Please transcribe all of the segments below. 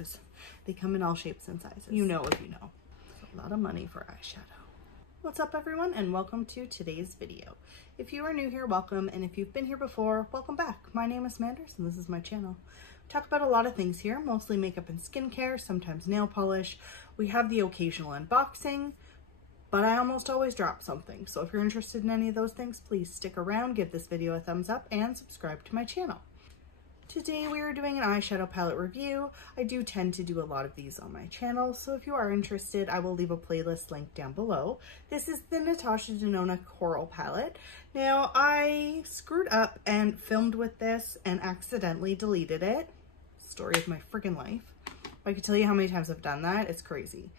because they come in all shapes and sizes. You know if you know. It's a lot of money for eyeshadow. What's up everyone, and welcome to today's video. If you are new here, welcome, and if you've been here before, welcome back. My name is Manders and this is my channel. We talk about a lot of things here, mostly makeup and skincare, sometimes nail polish. We have the occasional unboxing, but I almost always drop something. So if you're interested in any of those things, please stick around, give this video a thumbs up, and subscribe to my channel. Today we are doing an eyeshadow palette review. I do tend to do a lot of these on my channel, so if you are interested, I will leave a playlist link down below. This is the Natasha Denona Coral palette. Now, I screwed up and filmed with this and accidentally deleted it. Story of my freaking life. If I could tell you how many times I've done that, it's crazy.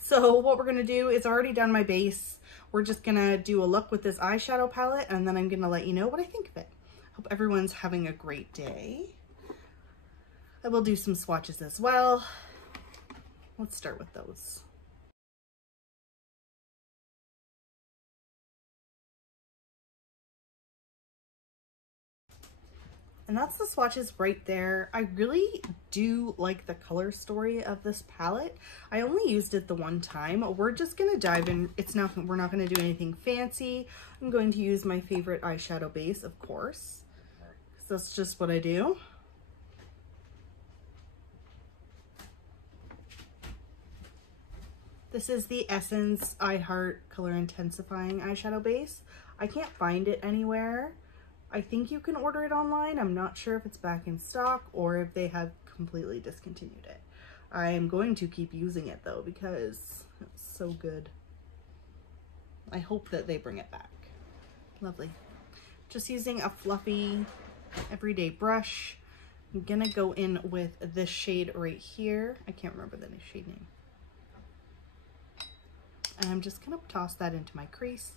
So what we're gonna do is, already done my base. We're just gonna do a look with this eyeshadow palette, and then I'm gonna let you know what I think of it. Hope everyone's having a great day. I will do some swatches as well. Let's start with those. And that's the swatches right there. I really do like the color story of this palette. I only used it the one time. We're just gonna dive in. We're not gonna do anything fancy. I'm going to use my favorite eyeshadow base, of course, because that's just what I do. This is the Essence I Heart Color Intensifying eyeshadow base. I can't find it anywhere. I think you can order it online. I'm not sure if it's back in stock or if they have completely discontinued it. I am going to keep using it though because it's so good. I hope that they bring it back. Lovely. Just using a fluffy everyday brush. I'm gonna go in with this shade right here. I can't remember the shade name. And I'm just gonna toss that into my crease.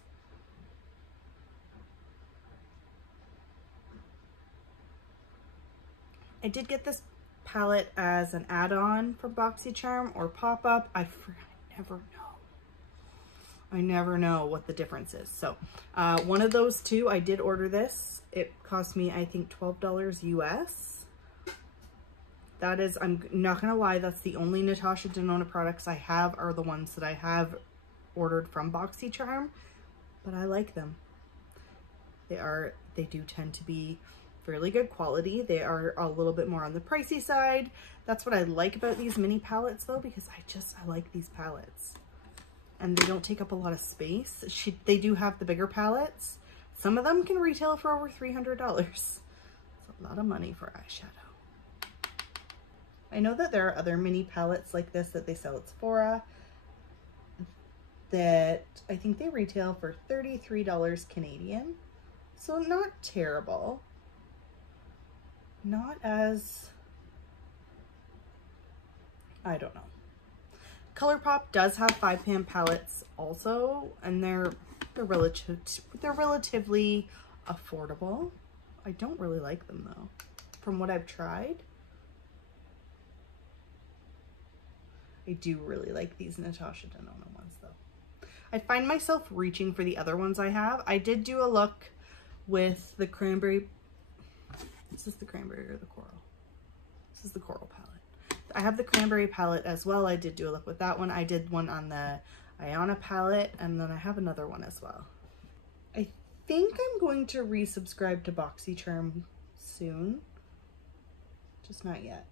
I did get this palette as an add-on from BoxyCharm or pop-up. I never know what the difference is. So one of those two, I did order this. It cost me, I think, $12 US. That is, I'm not gonna lie, that's the only Natasha Denona products I have are the ones that I have ordered from BoxyCharm, but I like them. They do tend to be fairly good quality. They are a little bit more on the pricey side. That's what I like about these mini palettes though, because I like these palettes. And they don't take up a lot of space. They do have the bigger palettes. Some of them can retail for over $300. It's a lot of money for eyeshadow. I know that there are other mini palettes like this that they sell at Sephora that I think they retail for $33 Canadian. So not terrible. Not as, I don't know. ColourPop does have 5-pan palettes also, and they're relatively affordable. I don't really like them though, from what I've tried. I do really like these Natasha Denona ones though. I find myself reaching for the other ones I have. I did do a look with the cranberry. Is this the cranberry or the coral? This is the coral palette. I have the cranberry palette as well. I did do a look with that one. I did one on the Iona palette, and then I have another one as well. I think I'm going to resubscribe to BoxyCharm soon. Just not yet.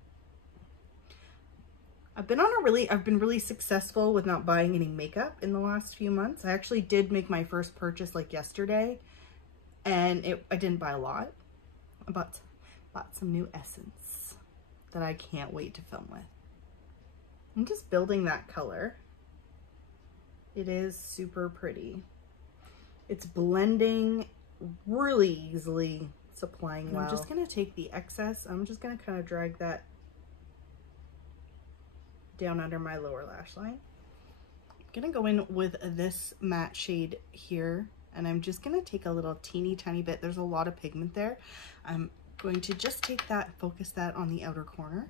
I've been really successful with not buying any makeup in the last few months. I actually did make my first purchase like yesterday, and I didn't buy a lot. I bought some new Essence that I can't wait to film with. I'm just building that color. It is super pretty. It's blending really easily. It's applying well. I'm just gonna take the excess. I'm just gonna kind of drag that down under my lower lash line. I'm gonna go in with this matte shade here, and I'm just gonna take a little teeny tiny bit. There's a lot of pigment there. I'm going to just take that, focus that on the outer corner.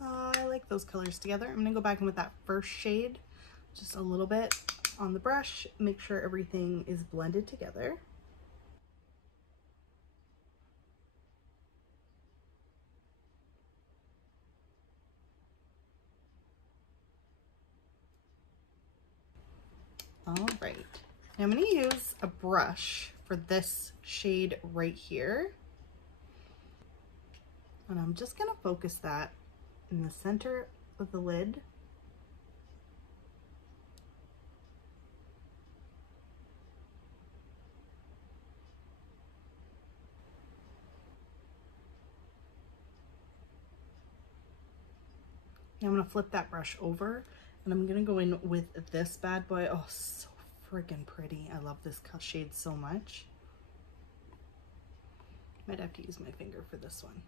I like those colors together. I'm gonna go back in with that first shade, just a little bit on the brush, make sure everything is blended together. All right, now I'm going to use a brush for this shade right here. And I'm just going to focus that in the center of the lid. Now I'm going to flip that brush over and I'm going to go in with this bad boy. Oh, so friggin' pretty. I love this shade so much. Might have to use my finger for this one.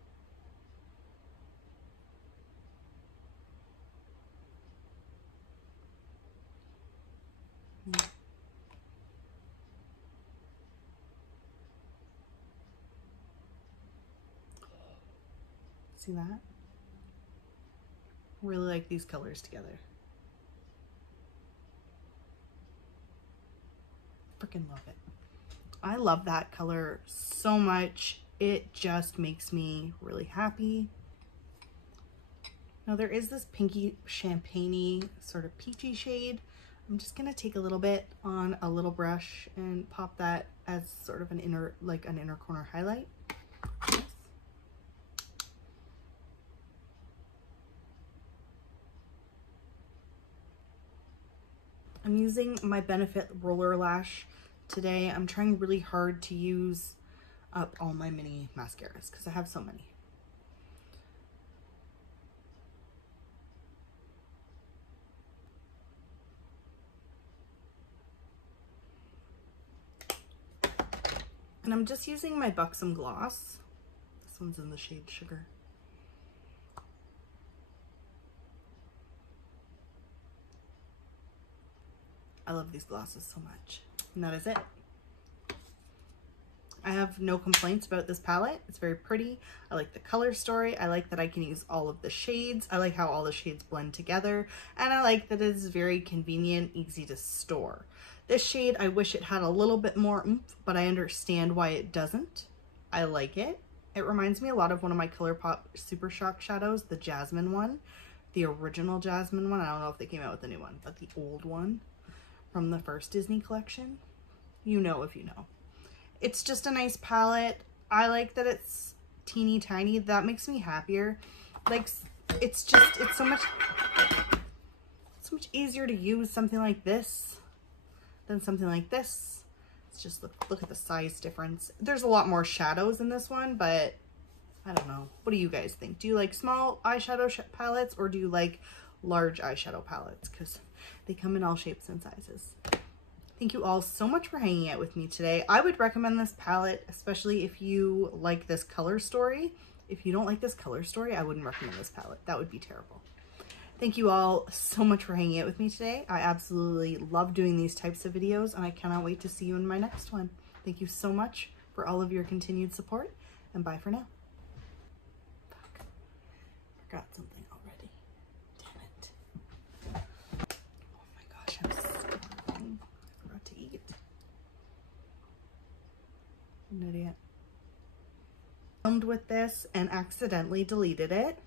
See that? Really like these colors together. Freaking love it. I love that color so much. It just makes me really happy. Now there is this pinky champagne-y sort of peachy shade. I'm just gonna take a little bit on a little brush and pop that as sort of an inner, like an inner corner highlight. Yes. I'm using my Benefit Roller Lash today. I'm trying really hard to use up all my mini mascaras because I have so many. And I'm just using my Buxom Gloss. This one's in the shade Sugar. I love these glosses so much. And that is it. I have no complaints about this palette. It's very pretty. I like the color story. I like that I can use all of the shades. I like how all the shades blend together. And I like that it is very convenient, easy to store. This shade, I wish it had a little bit more oomph, but I understand why it doesn't. I like it. It reminds me a lot of one of my ColourPop Super Shock shadows, the Jasmine one. The original Jasmine one. I don't know if they came out with a new one, but the old one from the first Disney collection. You know if you know. It's just a nice palette. I like that it's teeny tiny. That makes me happier. Like, it's so much easier to use something like this than something like this. It's just, look at the size difference. There's a lot more shadows in this one, but I don't know. What do you guys think? Do you like small eyeshadow palettes or do you like large eyeshadow palettes? Because they come in all shapes and sizes. Thank you all so much for hanging out with me today. I would recommend this palette, especially if you like this color story. If you don't like this color story, I wouldn't recommend this palette. That would be terrible. Thank you all so much for hanging out with me today. I absolutely love doing these types of videos, and I cannot wait to see you in my next one. Thank you so much for all of your continued support, and bye for now. Fuck. Forgot something already. Damn it. Oh my gosh, I'm starving. I forgot to eat. I'm an idiot. Filmed with this and accidentally deleted it.